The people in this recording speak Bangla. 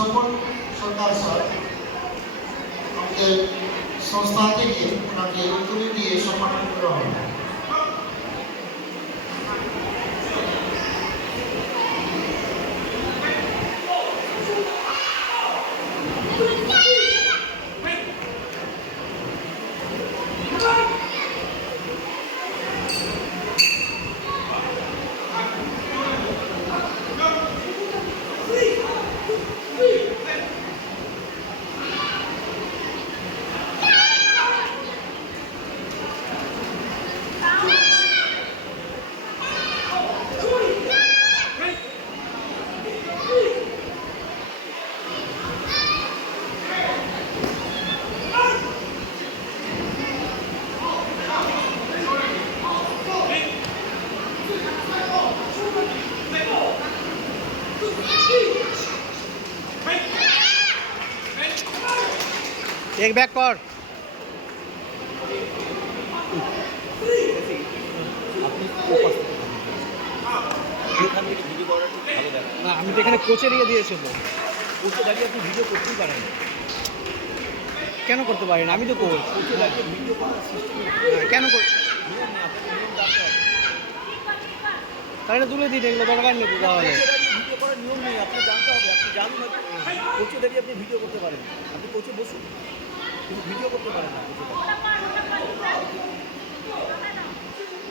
স্বপন সরকার স্যার আমাদের সংস্থা থেকে ওনাকে তুলে দিয়ে সম্মান করা হবে। एक बैक कर না আমি তো এখানে কোচের ইয়ে দিয়েছিল কোচে দাঁড়িয়ে আপনি ভিডিও করতেই পারেন কেন করতে পারেন আমি তো কোচ কেন তাহলে তুলে দিন এগুলো দরকার নেই তাহলে ভিডিও করার নিয়ম নেই আপনার জানতে হবে আপনি জানুন কোচে দাঁড়িয়ে আপনি ভিডিও করতে পারেন আপনি কোচে বসুন কিন্তু ভিডিও করতে পারেন না কোচে